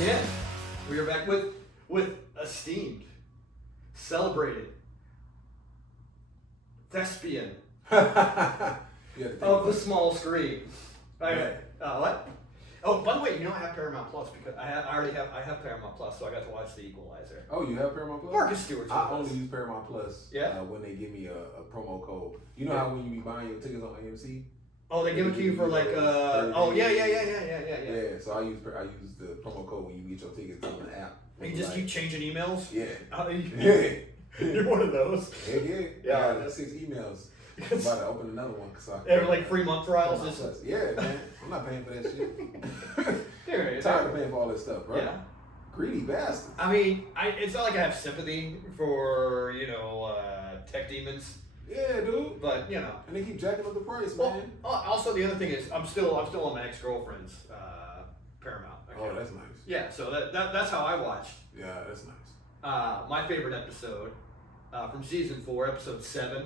again. We are back with esteemed, celebrated, thespian of the small screen. Okay. What? Oh, by the way, I have Paramount Plus because I have Paramount Plus, so I got to watch The Equalizer. Oh, you have Paramount Plus? Marcus Stewart's I only use Paramount Plus yeah? When they give me a promo code. You know how when you be buying your tickets on AMC? Oh, they give it to you for like yeah. So I use the promo code when you get your tickets on the app. And you just keep changing emails? Yeah. You're one of those. Yeah. I got 6 emails. I'm about to open another one. They're like free month trials. Yeah, man. I'm not paying for that shit. I'm tired of paying for all this stuff, bro. Yeah. Greedy bastard. I mean, it's not like I have sympathy for, tech demons. Yeah, dude. But, And they keep jacking up the price, man. Also, the other thing is, I'm still on my ex-girlfriend's Paramount account. Oh, that's nice. Yeah, so that's how I watched. Yeah, that's nice. My favorite episode from season 4, episode 7.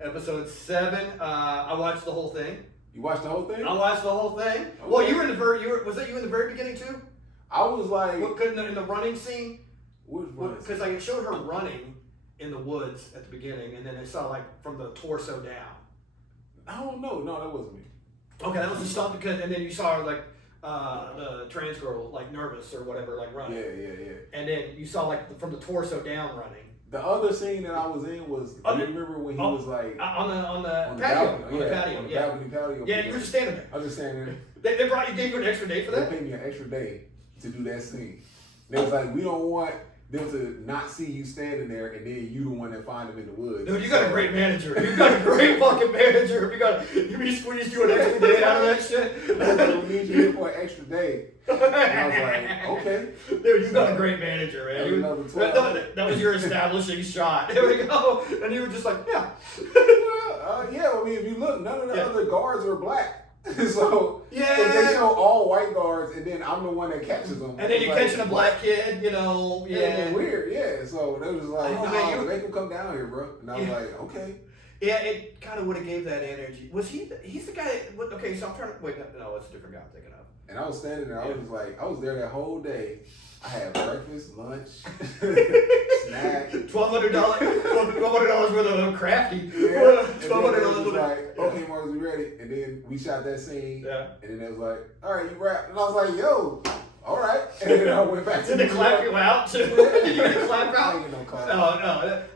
Episode 7. I watched the whole thing. You watched the whole thing? I watched the whole thing. Okay. Well, was that you in the very beginning too? I was like, in the running scene. Because I showed her running in the woods at the beginning, and then I saw like from the torso down. I don't know. No, that wasn't me. Okay, that was the stuff and then you saw her like the trans girl like nervous or whatever, like running. Yeah. And then you saw like from the torso down running. The other scene that I was in was, you remember when he was like on the patio? On the patio. Yeah, you were just standing there. I was just standing there. They gave you an extra day for that? They paid me an extra day to do that scene. They was like, we don't want them to not see you standing there, and then you the one that find them in the woods. Dude, you got a great manager. You got a great fucking manager. You squeezed you an extra day out of that shit. We need you here for an extra day. And I was like, okay. Dude, you got a great manager, man. That was your establishing shot. There we go. And you were just like, yeah. Yeah, I mean, if you look, none of the other guards are black. So they show all white guards, and then I'm the one that catches them. And then you're catching a black kid, Yeah, weird, yeah. So they was like, make him come down here, bro. And I was like, okay. Yeah, it kind of would have gave that energy. Was he's the guy okay, so I'm trying to, wait, no, it's a different guy I'm thinking of. And I was standing there, I was there that whole day. I had breakfast, lunch, snack. $1,200 worth of crafty. Yeah. $1,200 was like, okay, Marcus, we ready? And then we shot that scene. Yeah. And then it was like, all right, you rap. And I was like, yo, all right. And then I went back to the clap you out too. Did you get a clap out? I didn't get no clap.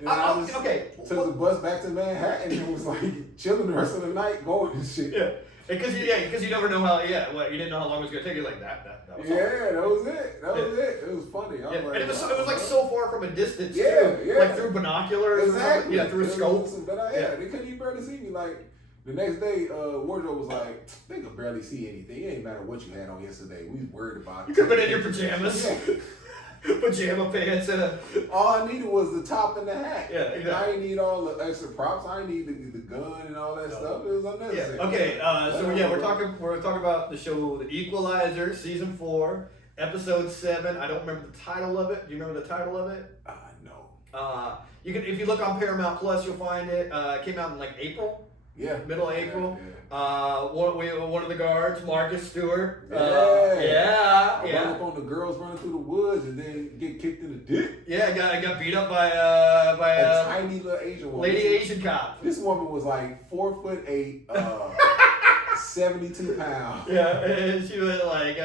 No. Okay. Took the bus back to Manhattan and it was like chilling the rest of the night, going and shit. Yeah. Because you never know how. Yeah, you didn't know how long it was gonna take. You're like that was that was it. That was it. It was funny. I was like, and it was like so far from a distance. Yeah. Like through binoculars. Exactly. Yeah, through a scope. They couldn't even barely see me. Like the next day, Wardrobe was like, they could barely see anything. It ain't matter what you had on yesterday. We was worried about it. You could have been in your pajamas. Yeah. Pajama pants and all I needed was the top and the hat. Yeah, exactly. I didn't need all the extra props. I didn't need the gun and all that stuff. It was unnecessary. Yeah. Okay. We're talking about the show The Equalizer, season 4, episode 7. I don't remember the title of it. Do you remember the title of it? No. You can, if you look on Paramount Plus, you'll find it. It came out in like April. Yeah. Middle of April. Yeah. One of the guards, Marcus Stewart. I run up on the girls running through the woods and then get kicked in the dick. Yeah, I got beat up by a tiny little Asian woman. Lady Asian cop. This woman was like 4'8", 72 pounds. Yeah, and she was like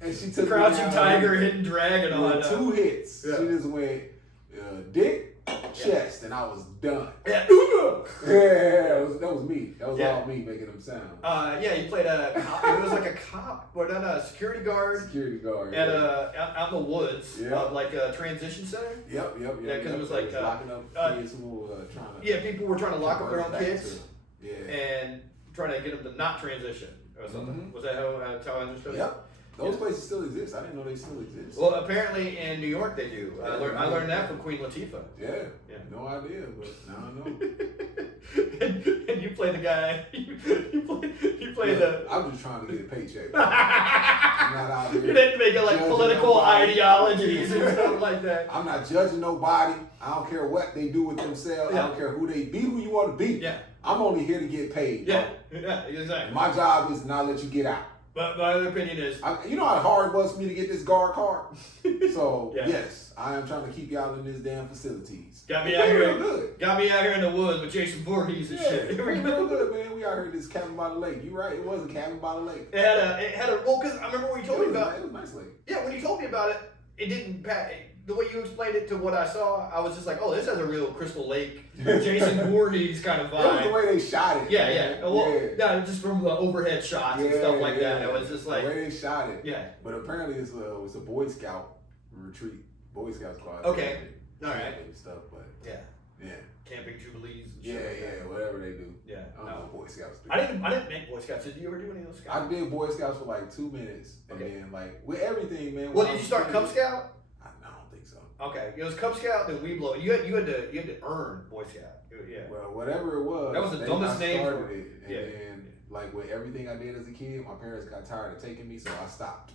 and she took Crouching Tiger, Hidden Dragon on 2 hits. Yeah. She just went dick. Chest, and I was done. Yeah, that was me. That was all me making them sound. You played a cop. It was like a cop, but not a security guard. At out in the woods, like a transition center. Yep. Yeah, because it was like locking up kids who were trying to. Yeah, people were trying to lock up their own kids. Yeah. And trying to get them to not transition or something. Mm-hmm. Was that how I understood it? Yep. Those places still exist. I didn't know they still exist. Well, apparently in New York they do. I learned that from Queen Latifah. Yeah. No idea, but now I know. and you play the guy. You play the. I'm just trying to get a paycheck. I'm not out here. You didn't make it like political ideologies and stuff like that. I'm not judging nobody. I don't care what they do with themselves. I don't care who they be, who you want to be. Yeah. I'm only here to get paid. Yeah. Yeah. Exactly. My job is to not let you get out. But my other opinion is, you know how hard it was for me to get this guard card. So yeah. yes, I am trying to keep y'all in this damn facilities. Got me out here. Got me out here in the woods with Jason Voorhees and shit. It was real good, man. We out here in this cabin by the lake. You right? It was a cabin by the lake. It had a well, because I remember when you told me about it. It was a nice lake. Yeah, when you told me about it, it didn't. The way you explained it to what I saw, I was just like, oh, this has a real Crystal Lake, Jason Voorhees kind of vibe. It was the way they shot it. Yeah, yeah. Well, no, just from the overhead shots and stuff like that. It was just like the way they shot it. Yeah. But apparently it's a Boy Scout retreat, Boy Scout squad. Okay. All right. Stuff, but yeah. Yeah. Camping jubilees. And yeah, shit like that. whatever they do. Yeah. I don't know what Boy Scouts do. I didn't make Boy Scouts. Did you ever do any of those Scouts? I did Boy Scouts for like 2 minutes, and then like with everything, man. Well, did you start Cub Scout? I don't think so. Okay, it was Cub Scout, then Weeblo. You had to earn Boy Scout. Yeah. Well, whatever it was, that was the dumbest name for it. And then, like with everything I did as a kid, my parents got tired of taking me, so I stopped.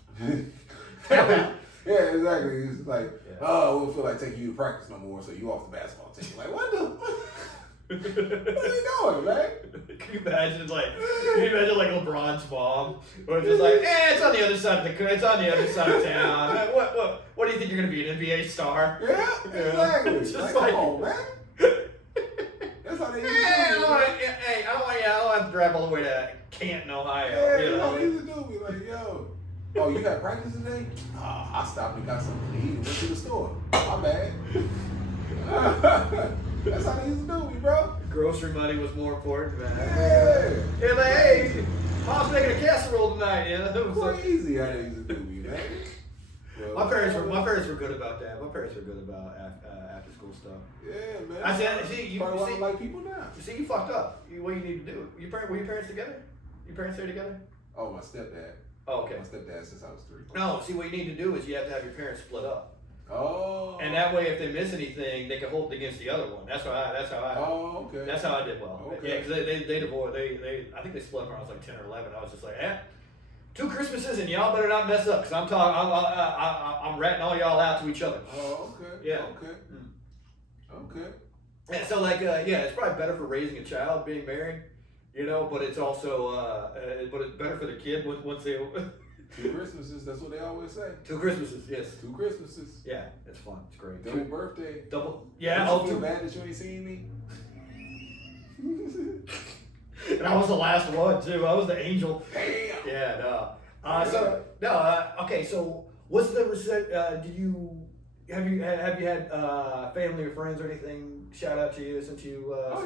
Yeah, exactly. It's like, oh, we don't feel like taking you to practice no more, so you off the basketball team. Like, what are you doing, man? Can you imagine like LeBron's mom, or just like, it's on the other side of it's on the other side of town. What do you think you're gonna be, an NBA star? Yeah, exactly. Just like, come on, man. That's how they used to do I don't have to drive all the way to Canton, Ohio. Yeah, that's how they used to do me. Like, yo. Oh, you got practice today? Oh, I stopped and got something to eat and went to the store. My bad. That's how they used to do me, bro. Grocery money was more important, man. Yeah. Yeah, like, hey, Mom's making a casserole tonight. Yeah, that was crazy how they used to do me, man. Well, my parents were good about that. My parents were good about after school stuff. Yeah, man. I said, see, you see, like people now. You see, you fucked up. What you need to do? Were your parents together? Your parents stay together? Oh, my stepdad. Oh, okay. My stepdad since I was 3. No, see, what you need to do is you have to have your parents split up. Oh. And that way, if they miss anything, they can hold it against the other one. That's how I. Oh, okay. That's how I did well. Okay. Yeah, because they divorced. I think they split up when I was like 10 or 11. I was just like, 2 Christmases and y'all better not mess up, because I'm ratting all y'all out to each other. Oh, okay. Yeah. Okay. Okay. And so it's probably better for raising a child being married. You know, but it's also, but it's better for the kid once they. 2 Christmases, that's what they always say. 2 Christmases, yes. 2 Christmases. Yeah, it's fun. It's great. Double birthday. Yeah. Don't you feel bad that you ain't seen me? And I was the last one too. I was the angel. Damn. Yeah, no. Okay, so what's the have you had family or friends or anything shout out to you since you? Oh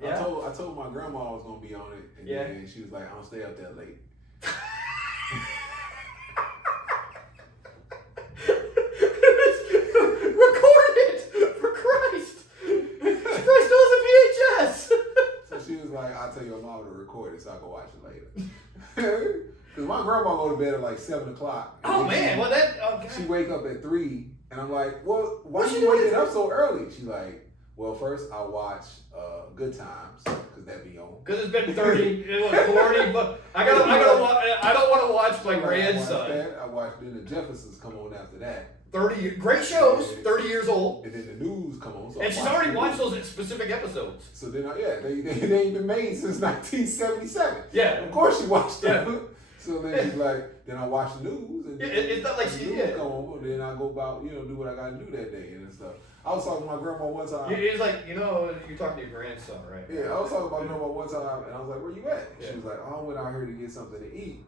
yeah. I told my grandma I was gonna be on it, and then she was like, "I don't stay up that late." Record it for Christ! Christ knows a VHS. So she was like, "I'll tell your mom to record it, so I can watch it later." Because my grandma go to bed at like 7 o'clock. Oh man, she wake up at 3. And I'm like, well, why are you waking up so early? She's like, well, first I'll watch Good Times, because that be on. Because it's been 40, but I don't want to watch my grandson. I watched then the Jeffersons come on after that. 30 great shows, 30 years old. And then the news come on. So and she's already watched those specific episodes. So then, they ain't been made since 1977. Yeah. Of course she watched them. Yeah. So then she's like, then I watch the news. And it's not like she did. Come on, then I go about, do what I got to do that day and stuff. I was talking to my grandma one time. It's like, you're talking to your grandson, right? Yeah, I was talking to my grandma one time, and I was like, where you at? Yeah. She was like, I went out here to get something to eat.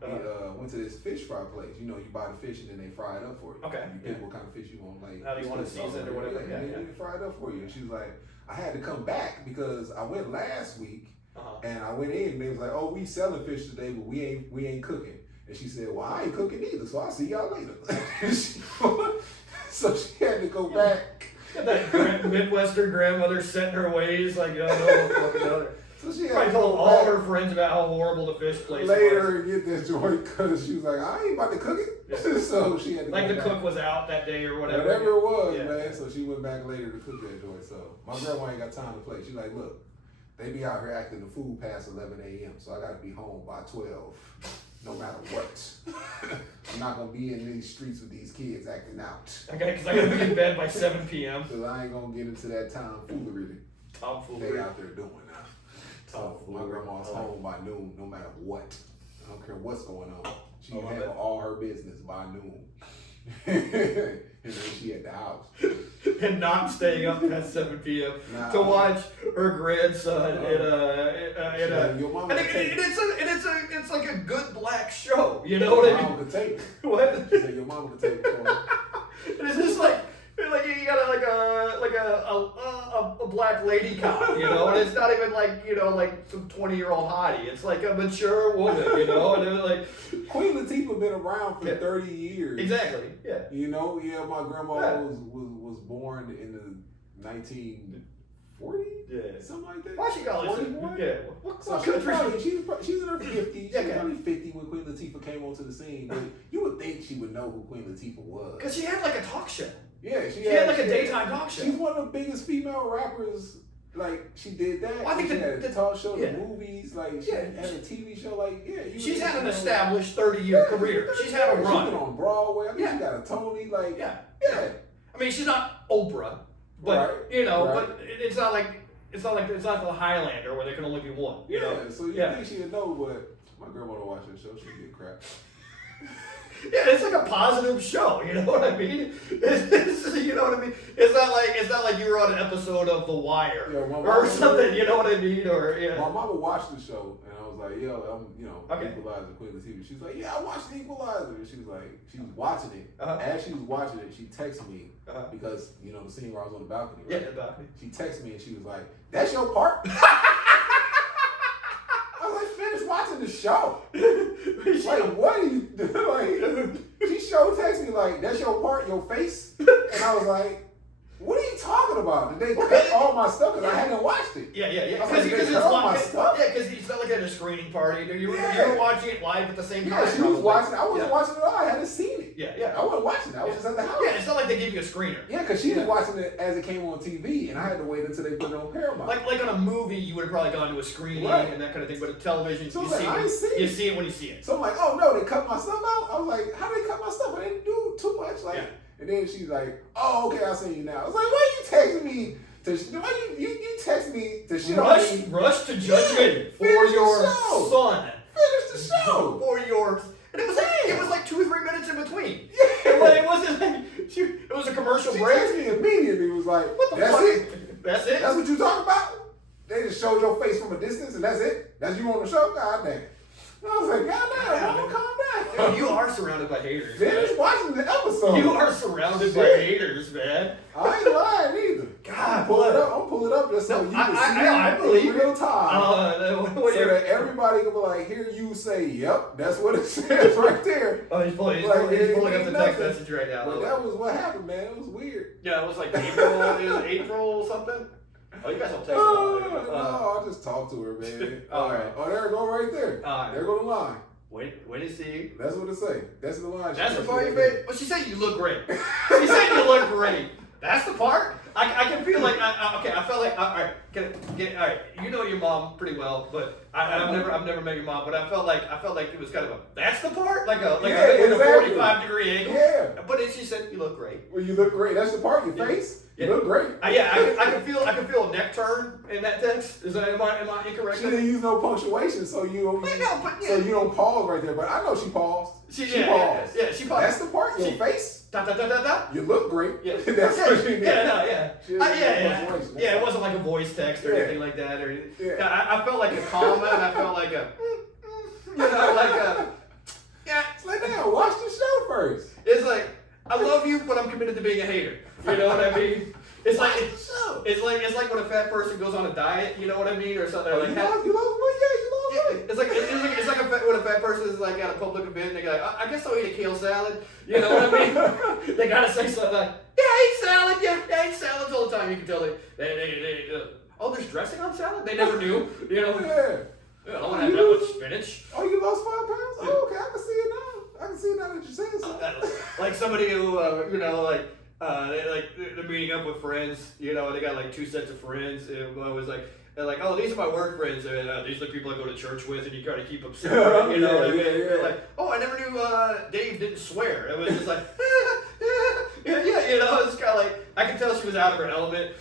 Went to this fish fry place. You buy the fish and then they fry it up for you. Okay. You pick what kind of fish you want. Like, how do you want it seasoned or whatever? Yeah, and they fry it up for you. And she was like, I had to come back because I went last week, and I went in, and they was like, oh, we selling fish today, but we ain't cooking. And she said, well, I ain't cooking either, so I'll see y'all later. So she had to go back. That Midwestern grandmother set in her ways, like, no fucking other. So she probably told all her friends about how horrible the fish place later was. Get this joint because she was like, I ain't about to cook it. Yeah. So she had to like go the back. cook was out that day or whatever. Whatever it was, man. So she went back later to cook that joint. So my grandma ain't got time to play. She's like, look, they be out here acting the fool past 11 a.m. So I got to be home by 12. No matter what. I'm not going to be in these streets with these kids acting out. Okay, because I got to be in bed by 7 p.m. Because I ain't going to get into that tomfoolery. They out there doing now. So my grandma's home by noon, no matter what. I don't care what's going on. She Oh, I handle bet. all her business by noon. And then she at the house. And not staying up past 7 p.m. Nah. to watch her grandson She's like, your mama and could take it. it's like a good black show. You know what I Your mean? mama could take it. What? She said your mama could take it for me. And it's just like you got a black lady cop, you know, and it's not even like, you know, like some 20-year-old hottie. It's like a mature woman, you know, and it was like Queen Latifah been around for Yeah. 30 years. exactly, yeah. You know, yeah, my grandma Yeah. was born in the 1940s, Yeah. something like that. Why she got this? 41? Yeah. What So she's country? she's in her 50s. Yeah, She was okay. only 50 when Queen Latifah came onto the scene. But you would think she would know who Queen Latifah was. Because she had like a talk show. Yeah, She had like a daytime talk show. She's one of the biggest female rappers. Like, she did that. Well, I think she the- had a the- talk show, yeah. the movies. Like, she Yeah, had a TV show. Like, yeah. You She's would had think an she established 30-year career. She's had a She's run. been on Broadway. I think Yeah. she got a Tony. Like, Yeah. yeah. I mean, she's not Oprah, but Right, you know, right. but it's not like it's not the Highlander where there can only be one. You know? So you Yeah. think she would know, but my grandma don't watch that show. She get crap. Yeah, it's like a positive show. You know what I mean? You know what I mean? It's not like you were on an episode of The Wire Yeah, my or mama- something. You know what I mean? Or My mama watched the show, and I was like, "Yo, Okay. Equalizer, Queen Latifah." She's like, "Yeah, I watched Equalizer." And she was like, she was watching it. Uh-huh. As she was watching it, she texted me Uh-huh. because the scene where I was on the balcony. yeah, Right? the balcony. She texted me and she was like, "That's your part." I was like, "Finish watching the show." Like, what are you doing? Like, she showed text me like, "That's your part, your face," and I was like, "What are you talking about? Did they cut all my stuff? Because I hadn't watched it." Yeah. I was like, Because they cut all my stuff? Yeah, because it's not like at a screening party. You Yeah. were watching it live at the same time. Yeah, she was probably. watching. I wasn't Yeah. watching it all. I hadn't seen it. Yeah. I wasn't watching it. I was just at the house. Yeah, it's not like they gave you a screener. Yeah, because she was Yeah. watching it as it came on TV, and I had to wait until they put it on Paramount. Like on a movie, you would have probably gone to a screening Right. and that kind of thing. But at television, So you I was see like, I ain't seen you it. see it when you see it. So I'm like, "Oh no, they cut my stuff out." I was like, "How they cut my stuff? I didn't do too much." Like, Yeah. and then she's like, "Oh, okay, I see you now." I was like, "Why you texting me? Why you text me to shit on me? Rush to judgment for finish the your show. son. Finish the show." For yours. And it was like 2 or 3 minutes in between. Yeah. It wasn't like it was a commercial She break. texted me immediately. Was like, What the "That's fuck? it? That's it. That's what you talking about? They just showed your face from a distance, and that's it? That's you on the show? God damn." And I was like, "God damn, mama, calm down." Dude, you are surrounded by haters. Finish Man. watching the episode. You are surrounded by Shit. haters, man. I ain't lying either. God, Pull it up. I'm pull it up just so you can see I it believe in real time. what So you're- that everybody can be like, hear you say, "Yep, that's what it says right there." Oh, he's pulling Like, up the ain't text nothing. message right now. But that was what happened, man. It was weird. Yeah, it was like April. It was April something. Oh, you guys don't text. No, I just talked to her, man. All right. Oh, there it go right there. All right. There go the line. When is he? That's what it say. That's the line. That's the She part you said. made. Well, she said you look great. She said you look great. That's the part. I can feel like okay. I felt like all right. All right. You know your mom pretty well, but I've never met your mom. But I felt like it was kind of a that's the part like a Yeah, exactly. 45-degree angle. Yeah. But then she said you look great. Well, you look great. That's the part. Your face. Yeah. You look great. I can feel a neck turn in that text. Am I incorrect? She didn't use no punctuation, so you don't. Wait, no, but yeah. So you don't pause right there. But I know she paused. She Yeah, paused. yeah, she paused. That's the part. Your She- face. Da da da da da. You look great. Yeah. That's what she did. Yeah, no, yeah. She didn't use no Yeah. punctuation. Yeah, it wasn't like a voice text or Yeah. anything like that. Or Yeah. I felt like a comma and I felt like a, like a, yeah. It's like, damn, watch the show first. It's like, I love you, but I'm committed to being a hater. You know what I mean? It's like, Watch the show. it's like when a fat person goes on a diet, you know what I mean? Or something. Oh, Like you that. lost weight? Yeah, you lost weight. It's like when a fat person is like at a public event and they're like, I guess I'll eat a kale salad. You know what I mean? They gotta say something like, yeah, I eat salad. Yeah, I eat salads all the time. You can tell they oh, there's dressing on salad? They never knew. You know? Yeah. I don't want to have that much spinach. Oh, you lost 5 pounds? Oh, okay, I can see it now. I can see it now that you said so. Like somebody who, they're meeting up with friends, you know, they got like 2 sets of friends. And one was like, they're like, oh, these are my work friends, and these are the people I go to church with, and you gotta keep them separate, you know. Yeah. Like, oh, I never knew Dave didn't swear. It was just like, yeah, you know, it's kind of like, I could tell she was out of her element.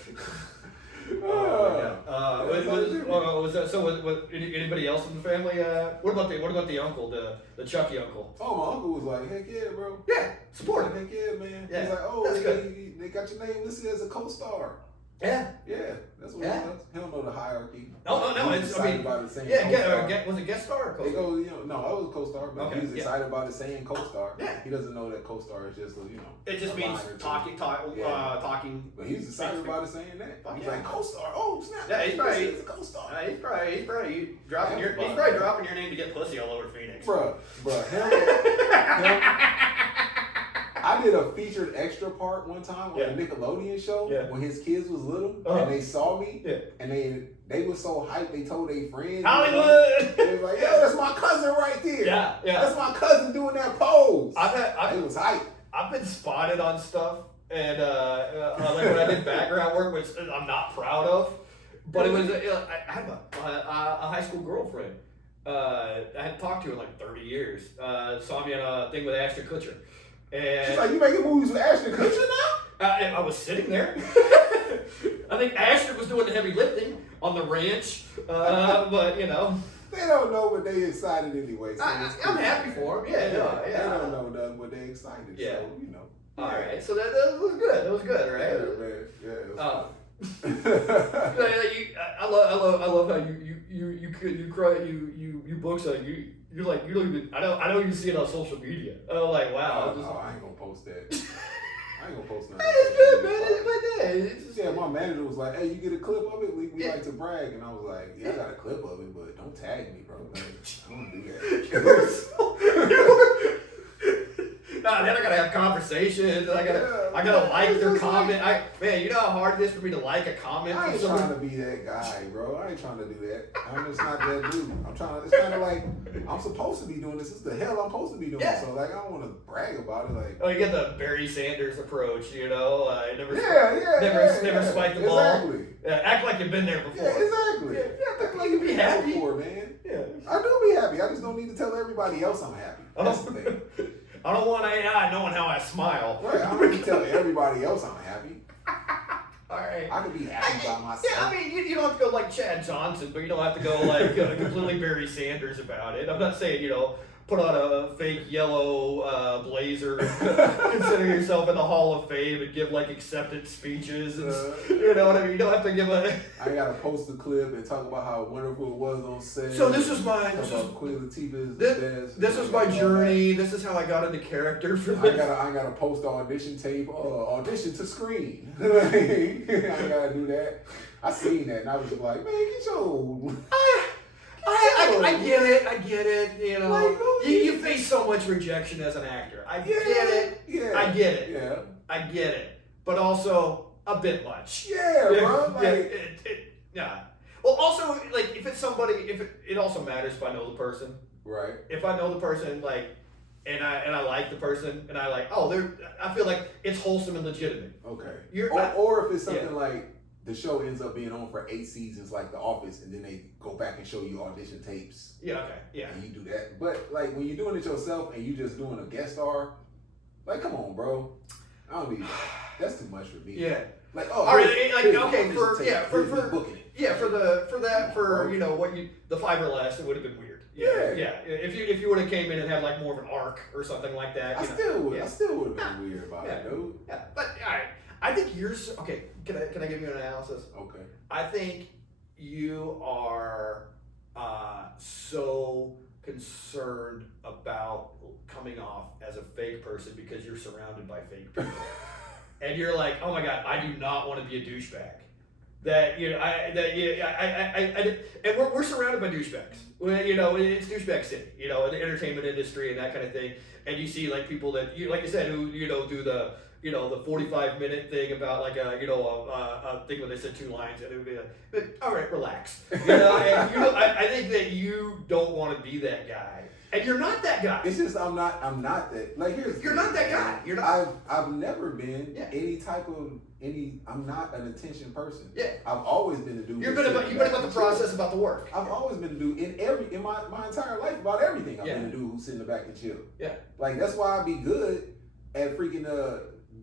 Was that so? Was anybody else in the family? What about the uncle, the Chucky uncle? Oh, my uncle was like, heck yeah, bro. Yeah, support Heck yeah, man. Yeah, He's like, oh, that's good. they got your name listed as a co-star. Yeah. Yeah, that's what he does. He don't know the hierarchy. No. He's excited about it saying Was it guest star or co-star? They go, no, I was a co-star, but he was excited about it saying co-star. Yeah. He doesn't know that co-star is just It just means talking. But he's excited about it saying that. He's like co-star. Oh snap! Yeah, he's a co-star. He's probably dropping your name to get pussy all over Phoenix. Bruh, him, I did a featured extra part one time on a Nickelodeon show when his kids was little and they saw me and they were so hyped they told their friends. Hollywood! They was like, yo, that's my cousin right there. Yeah. That's my cousin doing that pose. It was hype. I've been spotted on stuff and like when I did background work, which I'm not proud of, but it was I had a high school girlfriend. I hadn't talked to her in like 30 years. Saw me on a thing with Ashton Kutcher. And she's like, you making movies with Ashton Kutcher now? I was sitting there. I think Ashton was doing the heavy lifting on the ranch, but They don't know, but they excited anyway. So I'm happy for them. Yeah. They don't know nothing, but they excited. Yeah. So, All right. So that was good. That was good, right? Yeah, man. Yeah, it was I love how you cry you books like you're like you don't even I don't even see it on social media. I'm like wow. I ain't gonna post that. I ain't gonna post nothing. It's good, man. It's just, my manager was like, hey, you get a clip of it? We like to brag. And I was like, yeah, I got a clip of it, but don't tag me, bro. Like, I don't do that. Then I gotta have conversations, and I gotta like their comment. Man, you know how hard it is for me to like a comment. I ain't trying to be that guy, bro. I ain't trying to do that. I'm just not that dude. It's kind of like I'm supposed to be doing this. It's the hell I'm supposed to be doing. Yeah. So like I don't want to brag about it. Like you get the Barry Sanders approach, never spike the ball. Exactly. Act like you've been there before. Yeah, exactly. Act like you be happy. Before, man. Yeah. I do be happy. I just don't need to tell everybody else I'm happy. That's the thing. I don't want AI knowing how I smile. Right, I don't need to tell everybody else I'm happy. All right. I could be happy by myself. Yeah, I mean, you don't have to go like Chad Johnson, but you don't have to go like completely Barry Sanders about it. I'm not saying, put on a fake yellow blazer, consider yourself in the Hall of Fame and give like acceptance speeches. And, you know what I mean? You don't have to give a... I gotta post a clip and talk about how wonderful it was on set. So this is my... Queen Latifah is this, the best. This is my journey. This is how I got into character for this. I gotta post the audition tape, audition to screen. I gotta do that. I seen that and I was just like, man, get your... I get it. You face so much rejection as an actor. I get it. I get it. But also a bit much. Yeah, bro. Yeah. Well, also, like, if it's somebody, it also matters if I know the person. Right. If I know the person, like, and I like the person, and I feel like it's wholesome and legitimate. Okay. Or if it's something like the show ends up being on for 8 seasons, like The Office, and then they go back and show you audition tapes. Yeah, okay, yeah. And you do that. But, like, when you're doing it yourself and you just doing a guest star, like, come on, bro. I don't need that. That's too much for me. Yeah. Like, all right, like, okay, the $5 or less, it would have been weird. Yeah. If you would have came in and had like more of an arc or something like that. I still would have been weird about it, dude. Yeah, but all right. I think yours. Okay, can I give you an analysis? Okay. I think you are so concerned about coming off as a fake person because you're surrounded by fake people, and you're like, oh my god, I do not want to be a douchebag. And we're surrounded by douchebags. It's douchebag city. In the entertainment industry and that kind of thing. And you see like people that like you said, who do the 45-minute thing about like a thing where they said 2 lines and it would be like, all right, relax. I think that you don't want to be that guy. And you're not that guy. It's just I'm not that. Like you're not that guy. You're not. I've never been I'm not an attention person. Yeah. I've always been a dude. You've been about the process, about the work. I've always been a dude in my entire life about everything. I've been a dude who's sitting in the back and chill. Yeah. Like that's why I be good at freaking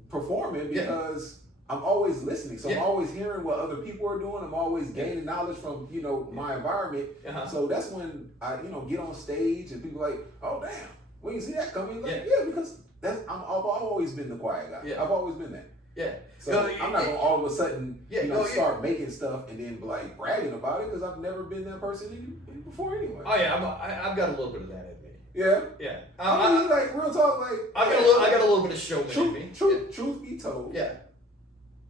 performing because I'm always listening, so I'm always hearing what other people are doing. I'm always gaining knowledge from my environment. So that's when I get on stage and people are like, oh damn, when you see that coming, like because I've always been the quiet guy. I've always been that. Yeah. So I'm not gonna all of a sudden start making stuff and then be like bragging about it because I've never been that person before anyway. Oh yeah, I've got a little bit of that in me. Yeah. Yeah. I mean, like real talk, like I got a little bit of showman in me. Truth be told. Yeah.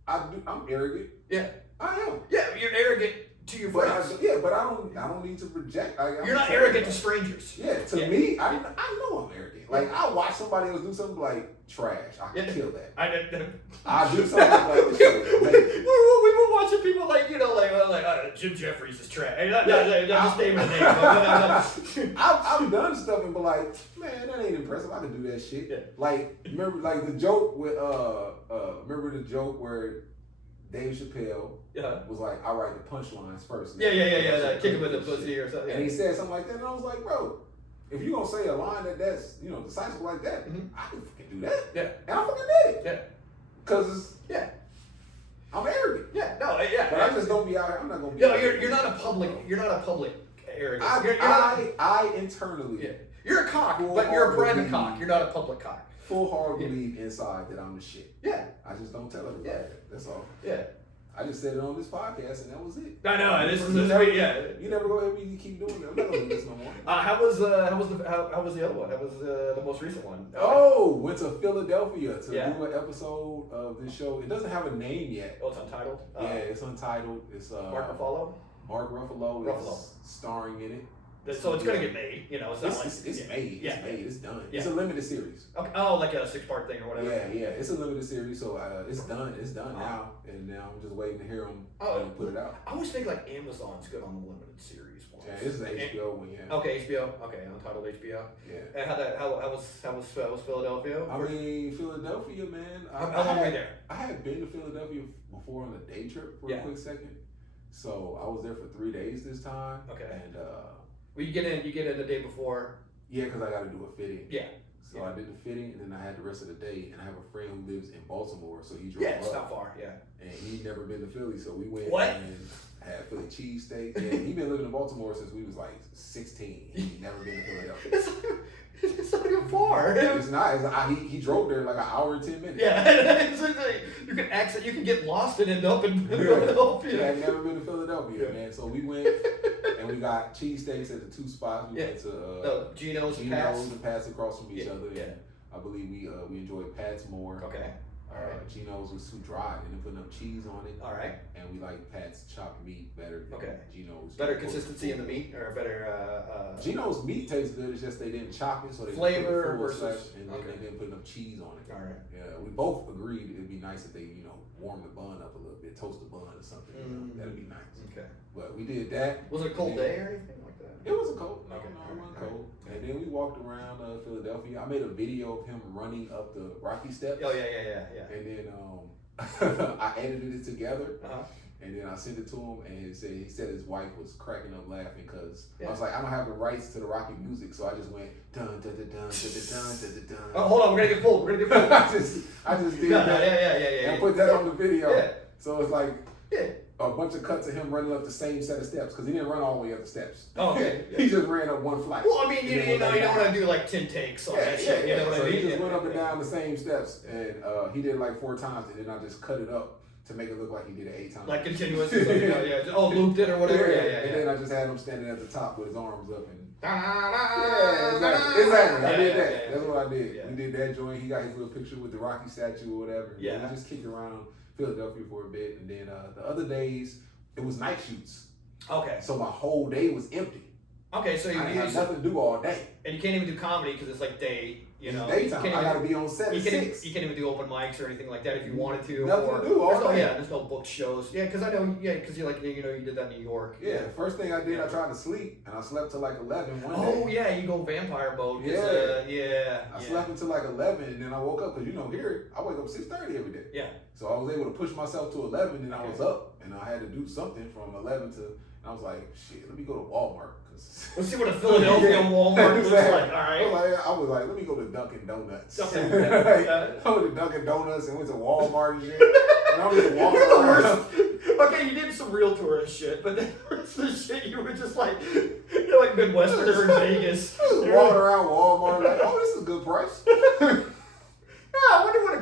I'm arrogant. Yeah. I am. Yeah, you're arrogant to your friends. But I don't need to project. You're not arrogant to strangers. Yeah, to me, I know I'm arrogant. Like I watch somebody else do something like trash. I can kill that. I do something like this. We've been watching people like Jim Jeffries is trash. Just name a name. I've done stuff and be like, man, that ain't impressive. I can do that shit. Yeah. Like remember like the joke with remember the joke where Dave Chappelle was like, I write the punchlines first. Yeah. Kick him in the pussy or something. And he said something like that, and I was like, bro, if you gonna say a line that's decisive like that, I can fucking do that. Yeah. And I fucking did it. Yeah. Cause I'm arrogant. Yeah. No. Yeah. But I just don't be out here. I'm not gonna be. No, you're not a public. You're not a public arrogant. I internally. Yeah. You're a cock, but you're a private cock. You're not a public cock. Full hard believe inside that I'm the shit. Yeah. I just don't tell everybody. Yeah. That's all. Yeah. I just said it on this podcast and that was it. I know. You never go ahead and keep doing it. I'm not gonna do this no more. How was the other one? How was the most recent one? Went to Philadelphia to do an episode of this show. It doesn't have a name yet. Oh, it's untitled. Yeah, it's untitled. It's Mark Ruffalo. Mark Ruffalo is starring in it. So it's gonna get made, It's not it's made. Yeah. It's made. It's done. Yeah. It's a limited series. Okay. Oh, like a 6-part thing or whatever. Yeah. It's a limited series, so it's done. It's done now, and now I'm just waiting to hear them put it out. I always think like Amazon's good on the limited series ones. Yeah, this is an HBO one. Yeah. Okay, HBO. Okay, untitled HBO. Yeah. And how was Philadelphia? I mean, Philadelphia, man. How long were you there? I had been to Philadelphia before on a day trip for a quick second, so I was there for 3 days this time. Okay. And well, you get in the day before. Yeah, because I got to do a fitting. Yeah. So I did the fitting, and then I had the rest of the day. And I have a friend who lives in Baltimore, so he drove up. Yeah, it's not far. Yeah. And he'd never been to Philly, so we went and had Philly cheesesteak. Yeah, he'd been living in Baltimore since we was like 16. He'd never been to Philadelphia. It's not even far. It's not. He drove there like an hour and 10 minutes. Yeah, you can get lost and end up in Philadelphia. Yeah, I've never been to Philadelphia, man. So we went and we got cheesesteaks at the 2 spots. We went to Geno's and Pat's across from each other. Yeah. I believe we enjoyed Pat's more. Okay. Geno's was too dry. They didn't put enough cheese on it. All right. And we like Pat's chopped meat better than Geno's. Better consistency in the meat, or better. Geno's meat tastes good. It's just they didn't chop it, so they flavor put versus and they didn't put enough cheese on it. All right. Yeah, we both agreed it'd be nice if they warm the bun up a little bit, toast the bun or something. That'd be nice. Okay. But we did that. Was it a cold day or anything like that? It was a cold. No, it wasn't cold. And then we walked around Philadelphia. I made a video of him running up the Rocky Steps. Oh yeah. And then I edited it together. And then I sent it to him, and he said his wife was cracking up laughing because I was like, I don't have the rights to the Rocky music, so I just went dun dun dun dun dun dun dun. Oh, hold on, we're gonna get pulled. I just did that. Yeah. And put that on the video. Yeah. So it's like a bunch of cuts of him running up the same set of steps because he didn't run all the way up the steps. Oh, okay. Yeah. He just ran up one flight. Well, I mean, you don't want to do like 10 takes on that shit. You know what I mean? He just went up and down the same steps, and he did it like 4 times, and then I just cut it up to make it look like he did it 8 times. Like continuous. Looped it or whatever. Yeah. And then I just had him standing at the top with his arms up and. Exactly. I did that. That's what I did. Yeah. We did that joint. He got his little picture with the Rocky statue or whatever. Yeah. And we just kicked around Philadelphia for a bit, and then the other days it was night shoots. Okay. So my whole day was empty. Okay, so I had nothing to do all day. And you can't even do comedy because it's like day. It's daytime. I gotta be on set at 6. You can't even do open mics or anything like that if you wanted to. Nothing to do all day. There's no booked shows. Yeah, because I know. Yeah, because you did that in New York. Yeah, first thing I did, I tried to sleep, and I slept till like 11 one day. Oh yeah, you go vampire mode. I slept until like 11, and then I woke up because here I wake up 6:30 every day. Yeah. So I was able to push myself to 11, and I was up, and I had to do something from 11 to. And I was like, shit, let me go to Walmart. Let's see what a Philadelphia Walmart looks like. All right. I was like, let me go to Dunkin' Donuts. Okay. I went to Dunkin' Donuts and went to Walmart and shit. And I was just walking around. Okay, you did some real tourist shit, but then the rest of the shit, you were just like, you're like Midwesterner in Vegas. Walking around Walmart like, oh, this is a good price. I wonder what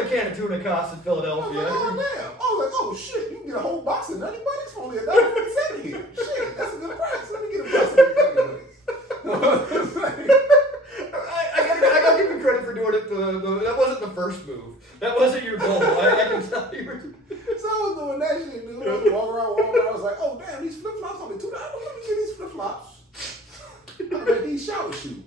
a can of tuna costs in Philadelphia. I was like, oh, damn. I was like, oh, shit, you can get a whole box of Nutty Buddies for only $1.47 here. Shit, that's a good price. Let me get a box of Nutty Buddies. I gotta give you credit for doing it. That wasn't the first move. That wasn't your goal. I can tell you. So I was doing that shit, dude. I was walking around Walmart. I was like, oh, damn, these flip-flops only $2. Let me get these flip-flops. I like these shower shoes.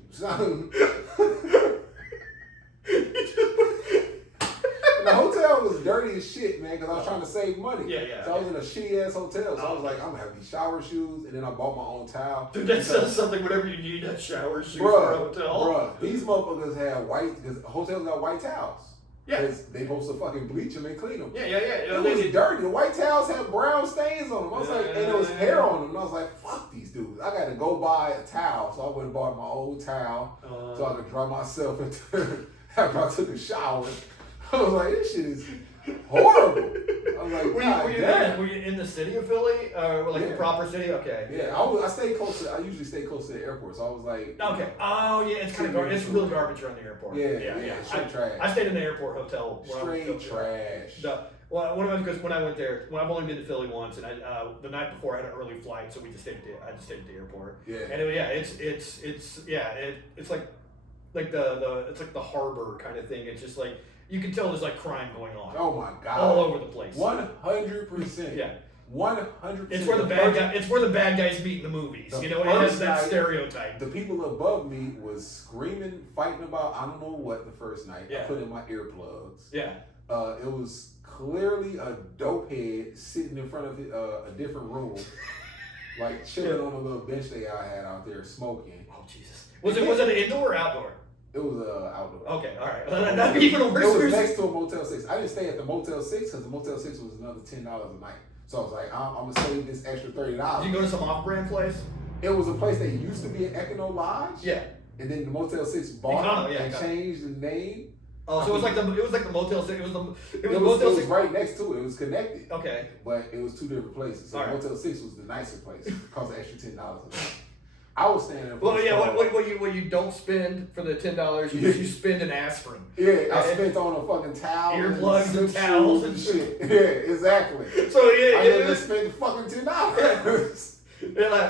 The hotel was dirty as shit, man, because I was trying to save money. Yeah. So I was in a shitty ass hotel. So I was like, I'm gonna have these shower shoes, and then I bought my own towel. Dude, that says something. Whenever you need a shower shoe for a hotel. Bruh, these motherfuckers had white, because hotels got white towels. Yeah. Because they supposed to fucking bleach them and clean them. Yeah. It was dirty. The white towels had brown stains on them. I was like, and there was hair on them. And I was like, fuck these dudes. I got to go buy a towel. So I went and bought my old towel so I could dry myself after I took a shower. I was like, this shit is horrible. I was like, were you in the city of Philly? The proper city? Okay. Yeah, I stayed close to, I usually stay close to the airport. So I was like. Okay. Oh, yeah, it's kind of it's real garbage around the airport. Yeah. Straight trash. I stayed in the airport hotel. Straight trash. Because when I went there, I've only been to Philly once, and the night before I had an early flight, so I just stayed at the airport. Yeah. Anyway, it's like the harbor kind of thing. It's just like you can tell there's like crime going on. Oh my god! All over the place. 100%. Yeah. 100%. It's where the bad guys meet in the movies. It has that stereotype. The people above me was screaming, fighting about I don't know what the first night. Yeah. I put in my earplugs. Yeah. It was clearly a dope head sitting in front of a different room, like chilling on a little bench they had out there smoking. Oh Jesus! Was it an indoor or outdoor? It was outdoor. Okay, all right. That'd be even worse. It was next to a Motel 6. I didn't stay at the Motel 6 because the Motel 6 was another $10 a night. So I was like, I'm gonna save this extra $30. Did you go to some off-brand place? It was a place that used to be an Econo Lodge. Yeah. And then the Motel 6 bought it and changed the name. Oh, so it was like the Motel 6. It was right next to it. It was connected. Okay. But it was two different places. So Motel 6 was the nicer place. It cost an extra $10 a night. I was standing there. What you don't spend for the $10, you spend an aspirin. Yeah, I spent on a fucking towel, earplugs and towels and shit. Yeah, exactly. So I didn't spend the fucking $10. They're like,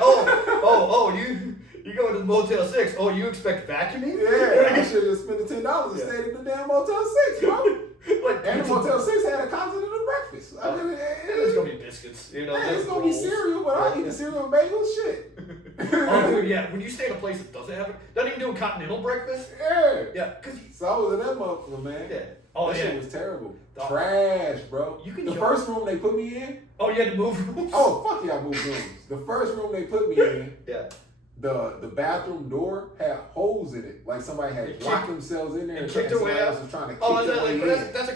you go to the Motel 6. Oh, you expect vacuuming? Yeah, I should have spent the $10 and stayed in the damn Motel 6, bro. And the Motel 6 had a continental breakfast. It's gonna be biscuits, it's gonna be cereal, but I eat the cereal and bagels, shit. Oh, dude, yeah. When you stay in a place that doesn't even do a continental breakfast. Yeah. So I was in that motherfucker, man. Yeah. Oh, that shit was terrible. Trash, bro. The first room they put me in. Oh, you had to move rooms? Oh, fuck yeah, I moved rooms. The first room they put me in. Yeah. The bathroom door had holes in it, like somebody had locked themselves in there and somebody else was trying to kick their way in. That's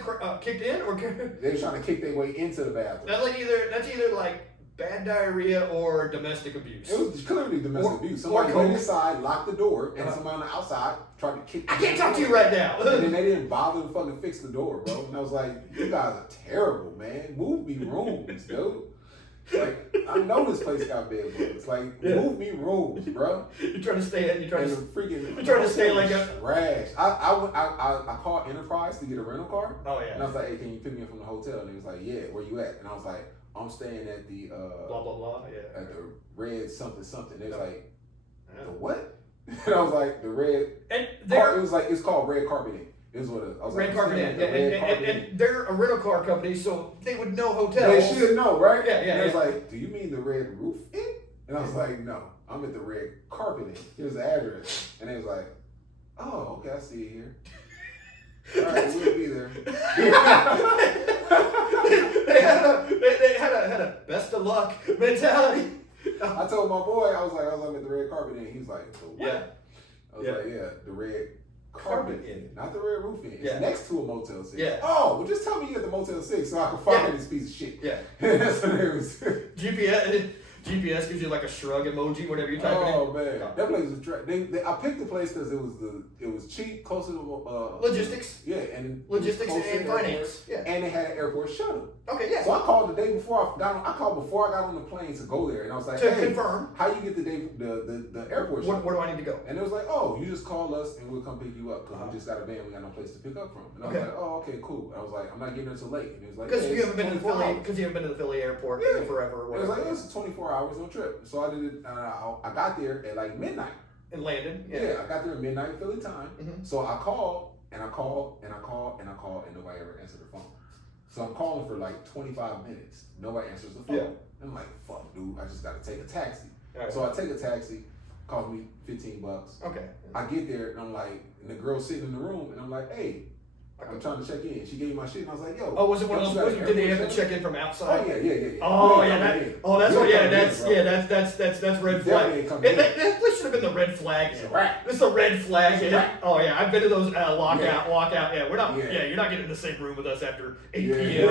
kicked in or they were trying to kick their way into the bathroom. That's either like bad diarrhea or domestic abuse. It was clearly domestic abuse. Somebody went inside, locked the door, and somebody on the outside tried to kick. I can't talk to you right now. And then they didn't bother to fucking fix the door, bro. And I was like, you guys are terrible, man. Move me rooms, dude. Like, I know this place got bed bugs. Like, move me rooms, bro. You're trying to stay. You're trying to stay like a trash. I called Enterprise to get a rental car. Oh yeah. And I was like, hey, can you pick me up from the hotel? And he was like, yeah, where you at? And I was like, I'm staying at the blah blah blah. Yeah. At the red something something. They was like, the what? And I was like, the red. And it was like it's called Red Carpet Inn. Is what I was Red like. Carpet Inn. And they're a rental car company, so they would know hotels. They should know, right? Yeah. And was like, do you mean the Red Roof Inn? And I was like, no, I'm at the Red Carpet Inn. Here's the address. And they was like, oh, okay, I see it here. All right, we'll be there. they had a best of luck mentality. I told my boy, I was at the Red Carpet Inn. He was like, the what? Yeah. I was like, yeah, the Red carpet in it, not the red roof in it. Yeah. It's next to a Motel 6. Yeah. Oh, well, just tell me you're at the Motel 6 so I can find this piece of shit. Yeah. That's what it was. GPS gives you like a shrug emoji whenever you type it in. Oh man, that place was. I picked the place because it was cheap, closer to Logistics. Yeah, and Logistics and finance. Yeah, and they had an airport shuttle. Okay, yeah. So I called the day before I called before I got on the plane to go there, and I was like, to hey, confirm. how you get the airport shuttle? Where do I need to go? And it was like, oh, you just call us and we'll come pick you up because we just got a van, we got no place to pick up from. And I was like, oh, okay, cool. And I was like, I'm not getting there until late. And it was like, because you haven't been to the Philly, hours. because you haven't been to the Philly airport in forever. Or It was whatever. like, it's 24 hours on trip. So I did it. I got there at like midnight. And landed. Yeah, I got there at midnight Philly time. Mm-hmm. So I called and I called and I called and I called and nobody ever answered the phone. So I'm calling for like 25 minutes. Nobody answers the phone. Yeah. I'm like, fuck, dude, I just got to take a taxi. Right. So I take a taxi, cost me $15. Okay. I get there and I'm like, and the girl's sitting in the room and I'm like, hey, I'm trying to check in. She gave me my shit and I was like, yo. Oh, was it one of those? Did they have to check in from outside? Oh yeah. Oh yeah, that's what. Yeah, that's red flag. That place should have been the red flag. This is the red flag. Oh yeah, I've been to those walkout. Yeah, we're not. Yeah, you're not getting in the same room with us after 8 p.m.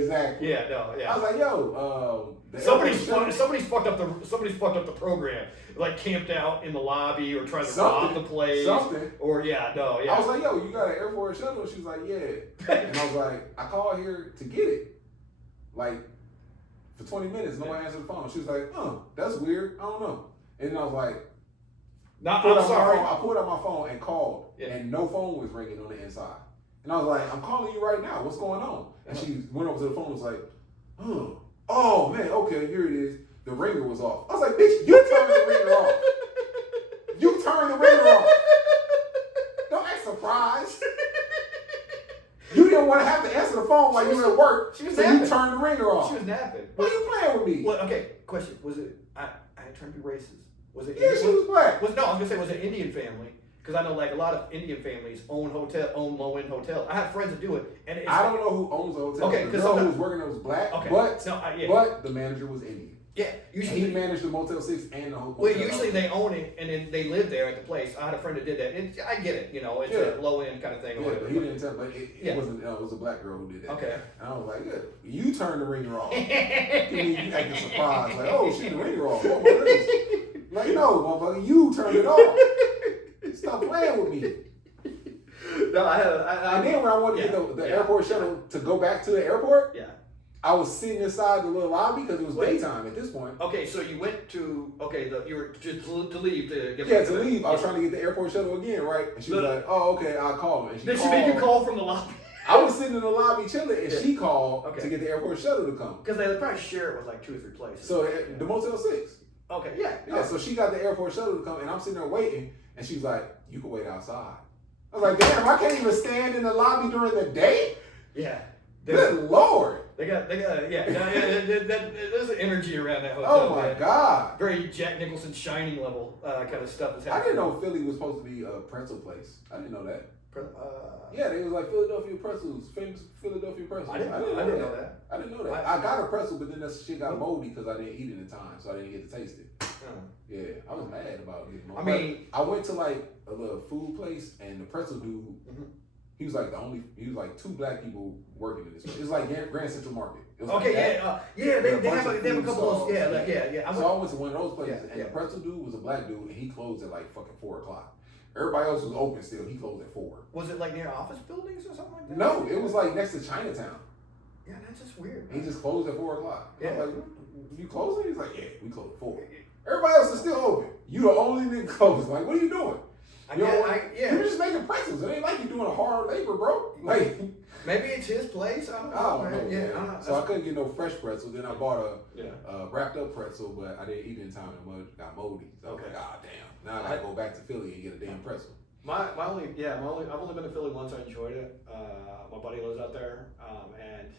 Exactly. Yeah, no, yeah. I was like, yo, somebody's fucked up the program. Like camped out in the lobby or trying to rob the place. Something. Or yeah. I was like, yo, you got an airport shuttle? She was like, yeah. And I was like, I called here to get it. Like, for 20 minutes, nobody answered the phone. She was like, that's weird. I don't know. And then I was like, I'm sorry. I pulled out my phone and called, and no phone was ringing on the inside. And I was like, I'm calling you right now. What's going on? And she went over to the phone and was like, oh man, okay, here it is. The ringer was off. I was like, bitch, you turned the ringer off. You turned the ringer off. Don't act surprised. You didn't want to have to answer the phone while you were at work. She was so napping. You turned the ringer off. She was napping. Why are you playing with me? Well, okay, question. Was it, I ain't trying to be racist. Was it Yeah, she was black. No, I was going to say, was it an Indian family? Because I know like a lot of Indian families own low-end hotel. I have friends that do it. And I don't know who owns the hotel. Okay, the girl who was working there was black, but the manager was Indian. Yeah, usually he managed the Motel 6 and the hotel. Well, usually they own it and then they live there at the place. I had a friend that did that. And I get it, it's a low end kind of thing. Yeah, but he didn't tell. But it wasn't. It was a black girl who did that. Okay. And I was like, yeah, you turned the ringer off. You acting surprised, like, oh, she the ringer off. What was this? Like, no, motherfucker, you turned it off. Stop playing with me. No, and then when I wanted to get the airport shuttle to go back to the airport, I was sitting inside the little lobby because it was daytime at this point. Okay, so you went to you were just to leave to get to leave. I was trying to get the airport shuttle again, right? And she was like, "Oh, okay, I'll call her." And did she make you call from the lobby? I was sitting in the lobby chilling, and she called to get the airport shuttle to come. Because they probably share it with like 2 or 3 places. So the Motel 6. Okay, yeah. So she got the airport shuttle to come, and I'm sitting there waiting, and she was like, "You can wait outside." I was like, "Damn, I can't even stand in the lobby during the day." Yeah. Good Lord. They got, there's an energy around that hotel. Oh my God. Very Jack Nicholson Shining level kind of stuff is happening. I didn't know Philly was supposed to be a pretzel place. I didn't know that. Yeah, they was like Philadelphia pretzels, famous Philadelphia pretzels. I didn't know that. I didn't know that. I got a pretzel, but then that shit got moldy because I didn't eat it in time, so I didn't get to taste it. Yeah, I was mad about it. I mean, I went to like a little food place, and the pretzel dude, he was like 2 black people working in this place. It's like Grand Central Market. It was they have a couple of those. Yeah. So I went to one of those places, and the pretzel dude was a black dude, and he closed at like fucking 4 o'clock. Everybody else was open still. He closed at 4. Was it like near office buildings or something like that? No, it was like next to Chinatown. Yeah, that's just weird. He just closed at 4 o'clock. Yeah. I was like, you closing? He's like, yeah, we closed at 4. Everybody else is still open. You the only nigga closed. Like, what are you doing? You're just making pretzels. It ain't like you're doing a hard labor, bro. Like, maybe it's his place. I don't know. Yeah, I don't know. So I couldn't get no fresh pretzel. Then I bought a wrapped up pretzel, but I didn't eat it in time and it got moldy. So I was like, damn. Now I gotta go back to Philly and get a damn pretzel. I've only been to Philly once. I enjoyed it. My buddy lives out there, and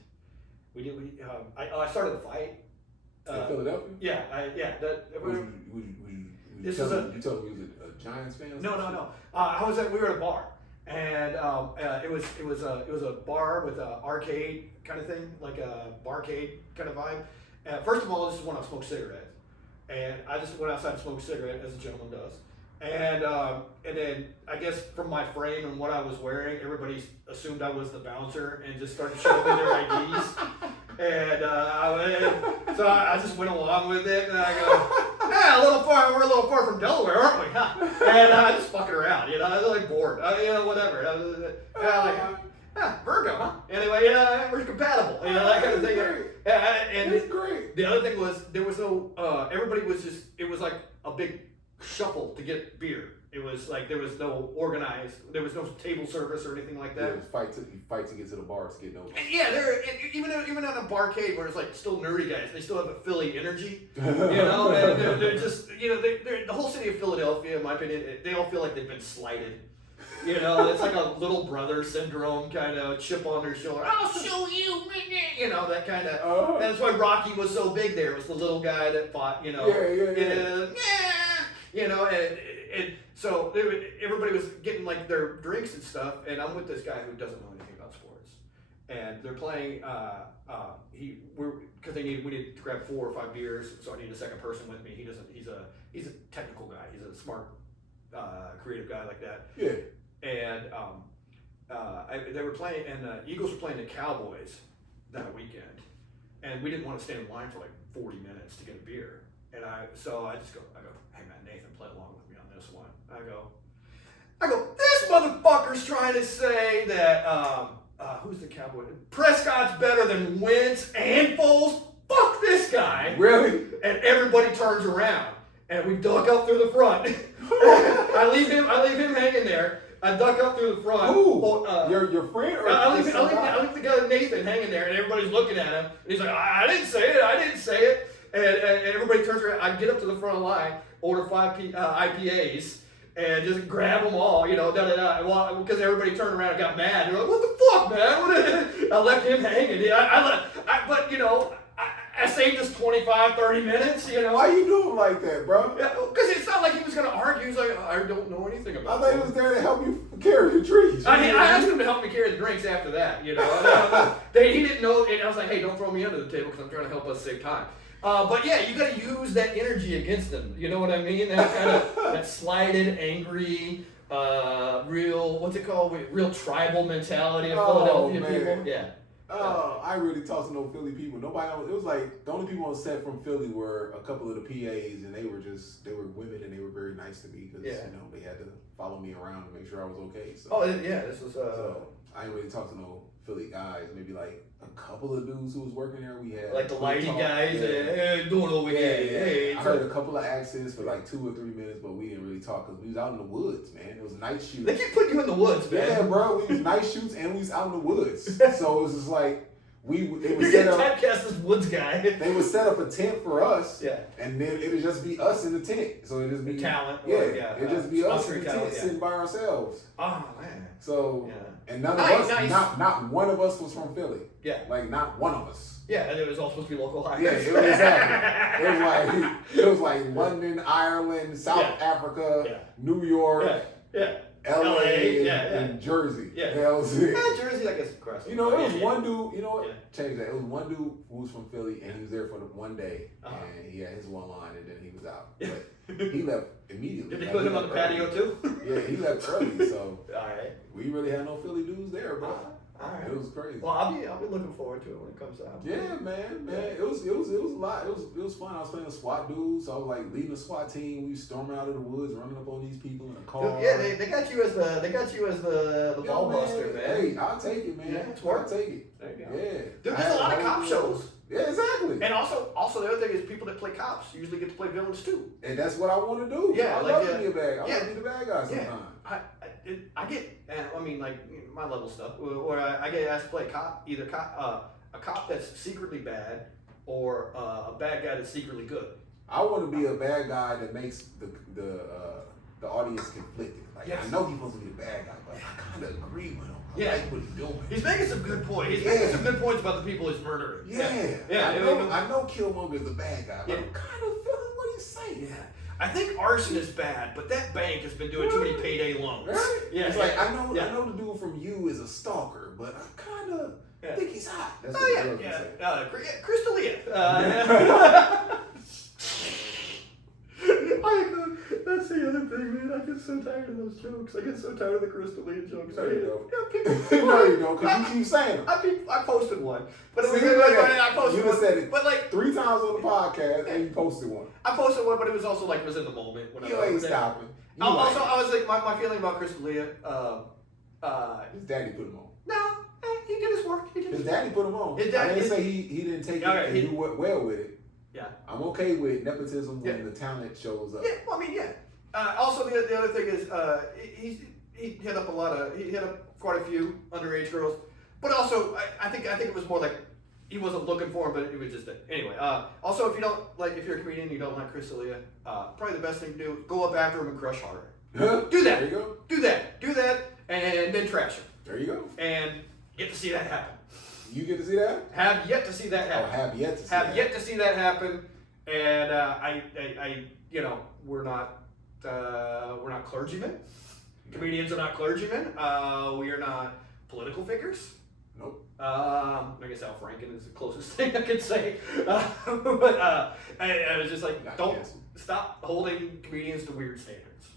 I started a fight. In Philadelphia? Yeah. You told him you was a Giants fan? No. We were at a bar, and it was a bar with an arcade kind of thing, like a barcade kind of vibe. First of all, this is when I smoked cigarettes, and I just went outside to smoke a cigarette, as a gentleman does. And then I guess from my frame and what I was wearing, everybody assumed I was the bouncer and just started showing me their IDs. And so I just went along with it, and I go, "Yeah, we're a little far from Delaware, aren't we?" Huh? And I just fucking around, I was like bored, whatever. Virgo, huh? Anyway, we're compatible, that kind of thing. And That's great. the other thing was there was no, everybody was just, it was like a big shuffle to get beer. It was like there was no organized, there was no table service or anything like that. Yeah, you fight to get to the bars to get no. Even at a barcade where it's like still nerdy guys, they still have a Philly energy. They're just, the whole city of Philadelphia, in my opinion, they all feel like they've been slighted. It's like a little brother syndrome, kind of chip on their shoulder. I'll show you, that kind of. That's why Rocky was so big there. It was the little guy that fought, and so everybody was getting like their drinks and stuff, and I'm with this guy who doesn't know anything about sports, and they're playing. Because we needed to grab 4 or 5 beers, so I need a second person with me. He doesn't. He's a technical guy. He's a smart, creative guy like that. Yeah. And they were playing, and the Eagles were playing the Cowboys that weekend, and we didn't want to stand in line for like 40 minutes to get a beer. And I go, "Hey man, Nathan, play along with me on this one." I go, "This motherfucker's trying to say that who's the Cowboy? Prescott's better than Wentz and Foles. Fuck this guy." Really? And everybody turns around, and we duck up through the front. I leave him hanging there. I duck up through the front. Who? Your friend? Or I leave the guy Nathan hanging there, and everybody's looking at him. And he's like, I didn't say it. And everybody turns around. I get up to the front of the line, order 5 IPAs, and just grab them all, because everybody turned around and got mad. They're like, "What the fuck, man?" I left him hanging. I saved us 25, 30 minutes, Why you doing like that, bro? Because it's not like he was going to argue. He's like, "I don't know anything about it." I thought he was there to help you carry the drinks. I asked him to help me carry the drinks after that, He didn't know, and I was like, "Hey, don't throw me under the table because I'm trying to help us save time." But yeah, you got to use that energy against them. You know what I mean? That kind of that slighted, angry, real tribal mentality of Philadelphia people. Yeah. I really talked to no Philly people. Nobody else. It was like the only people on set from Philly were a couple of the PAs, and they were women, and they were very nice to me because they had to follow me around to make sure I was okay. So. This was. So I ain't really talked to no Philly guys. Maybe like a couple of dudes who was working there. We had like the lighting guys. Hey, doing over here. Hey, I heard a couple of accents for like 2 or 3 minutes, but we didn't really talk because we was out in the woods, man. It was night shoots. They keep putting you in the woods, man. Yeah, bro. We was night shoots and we was out in the woods. So it was just like they would You're set up. typecast as woods guy. They would set up a tent for us. Yeah. And then it would just be us in the tent. So it just be talent. It'd just be us in the tent sitting by ourselves. Oh man. So and none of us, not one of us was from Philly. Yeah. Like not one of us. Yeah, and it was all supposed to be local hires. Yeah, it was exactly. It was like London, Ireland, South Africa, New York, LA, and Jersey. Yeah. Jersey, I guess, across. It was one dude. You know what? Change that. It was one dude who was from Philly, and he was there for the one day, and he had his one line, and then he was out. But he left immediately. Did they put him on the patio too? Yeah, he left early. So all right, we really had no Philly dudes there, bro. All right. It was crazy. Well, I'll be looking forward to it when it comes out. Yeah, man. It was a lot. It was fun. I was playing a SWAT dude, so I was like leading a SWAT team. We storming out of the woods, running up on these people in a car. Yeah, they got you as the ball buster, man. Hey, I'll take it, man. Yeah, it's work. I'll take it. There you go. Yeah. Dude, there's a lot of cop shows. Yeah, exactly. And also the other thing is people that play cops usually get to play villains too. And that's what I want to do. Yeah, I love to be a bad guy. I want to be the bad guy sometimes. I get, like my level stuff, where I get asked to play either a cop that's secretly bad or a bad guy that's secretly good. I want to be a bad guy that makes the audience conflicted. Like I know he's supposed to be the bad guy, but I kind of agree with him. I like what he's doing. He's making some good points. He's making some good points about the people he's murdering. I know Killmonger's the bad guy, but I'm kind of feeling what he's saying. Yeah. I think arson is bad, but that bank has been doing too many payday loans. Right? Yeah, it's like I know the dude from You is a stalker, but I kind of think he's hot. That's what the girls say. Crystal. That's the other thing, man. I get so tired of those jokes. I get so tired of the Crystalia jokes. No, you don't. Yeah, people, No, you don't, because you keep saying them. I posted one. But it was See, I posted you one. said it But like 3 times on the podcast, and you posted one. I posted one, but it was also like it was in the moment when You I ain't was there. stopping. You Also, like, I was like, my feeling about Crystalia, his daddy put him on. no, he did his work. He did His daddy put him on. His daddy- I didn't say he didn't take Okay, it and do well with it. Yeah. I'm okay with nepotism when the talent shows up. Yeah, well, I mean, yeah. Also, the other thing is, he hit up quite a few underage girls, but also I think it was more like he wasn't looking for him, but it was just that. Anyway, also if if you're a comedian and you don't like Crystalia, probably the best thing to do is go up after him and crush harder. Do that. There you go. Do that, and then trash him. There you go. And get to see that happen. You get to see that? Have yet to see that happen. Oh, have yet to see Have that. yet to see that happen, and we're not clergymen. Comedians are not clergymen. We are not political figures. Nope. I guess Al Franken is the closest thing I could say. But I was just like, don't stop holding comedians to weird standards.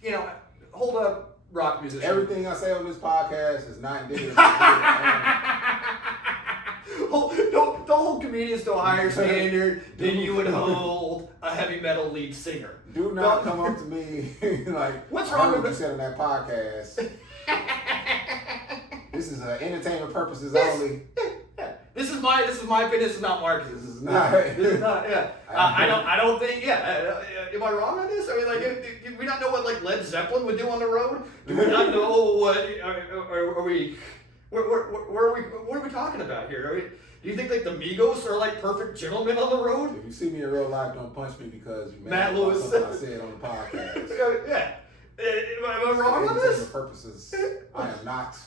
Yeah. Hold up rock musicians. Everything I say on this podcast is not indicative. Don't hold comedians to a higher standard than you would hold a heavy metal lead singer. Do not come up to me like, what's I wrong heard with what you said on that podcast. This is entertainment purposes only. This is my opinion. This is not Marcus. This is not. This is not. Yeah. I don't think. Yeah. Am I wrong on this? I mean, like, do we not know what like Led Zeppelin would do on the road? Do we not know what? Are we? Where are we? What are we talking about here? Do you think like the Migos are like perfect gentlemen on the road? If you see me in real life, don't punch me because you Matt Lewis something I said on the podcast. Yeah. Am I wrong on this? For purposes, I am not.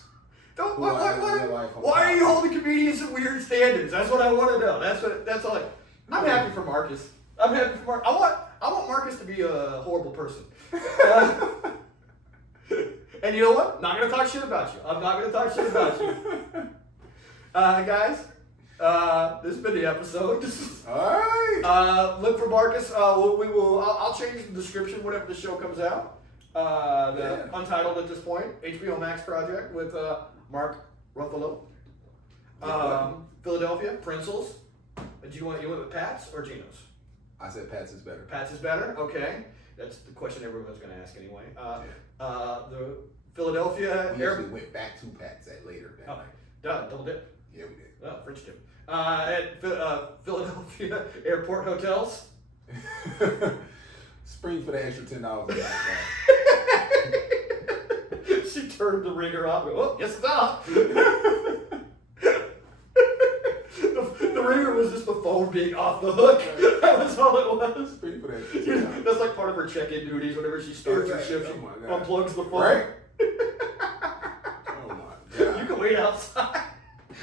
Why are you holding comedians to weird standards? That's what I want to know. That's all. I'm happy for Marcus. I'm happy for Marcus. I want Marcus to be a horrible person. And you know what? Not gonna talk shit about you. I'm not gonna talk shit about you. Guys, this has been the episode. All right. Look for Marcus. I'll change the description whenever the show comes out. Untitled at this point, HBO Max project with Mark Ruffalo. Philadelphia, Prince's. Do you went with Pat's or Geno's? I said Pat's is better. Pat's is better? Okay. That's the question everyone's going to ask anyway. The Philadelphia... We actually went back to Pat's at later. Double dip. Yeah, we did. Oh, French dip. At Philadelphia Airport Hotels. Spring for the extra $10 a night, She turned the ringer off. Oh, guess it's off. The ringer was just the phone being off the hook. That was all it was. Spring for the extra $10. That's like part of her check-in duties. Whenever she starts her shift, she unplugs the phone. Right? Oh my God. You can wait outside.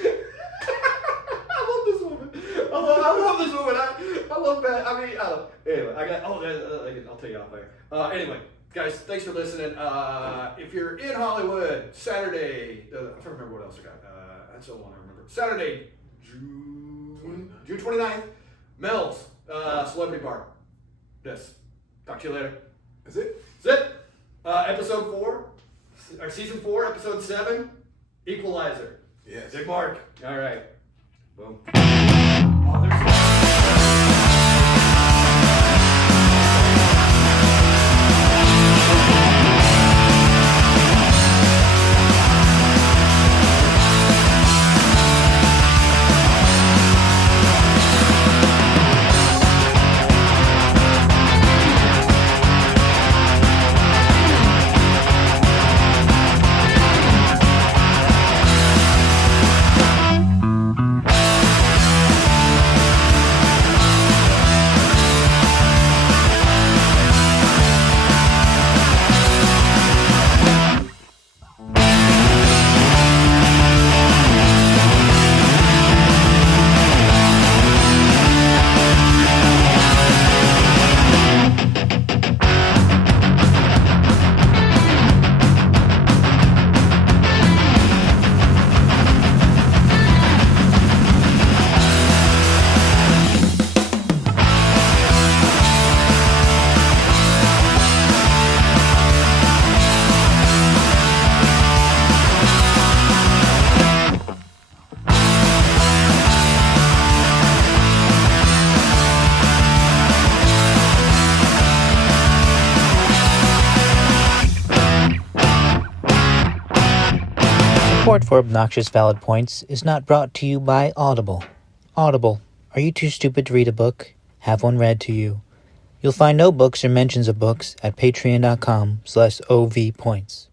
I love this woman. I love this woman. I love that. I mean, anyway, I'll tell you off air. Anyway, guys, thanks for listening. If you're in Hollywood, Saturday, I'm trying to remember what else I got. That's the one I remember. Saturday, June 29th, Mel's Celebrity Bar. Yes. Talk to you later. That's it? That's it. Episode 4, or season 4, episode 7, Equalizer. Yes. Big Mark. All right. Boom. Support for Obnoxious Valid Points is not brought to you by Audible. Audible, are you too stupid to read a book? Have one read to you. You'll find no books or mentions of books at patreon.com/ovpoints.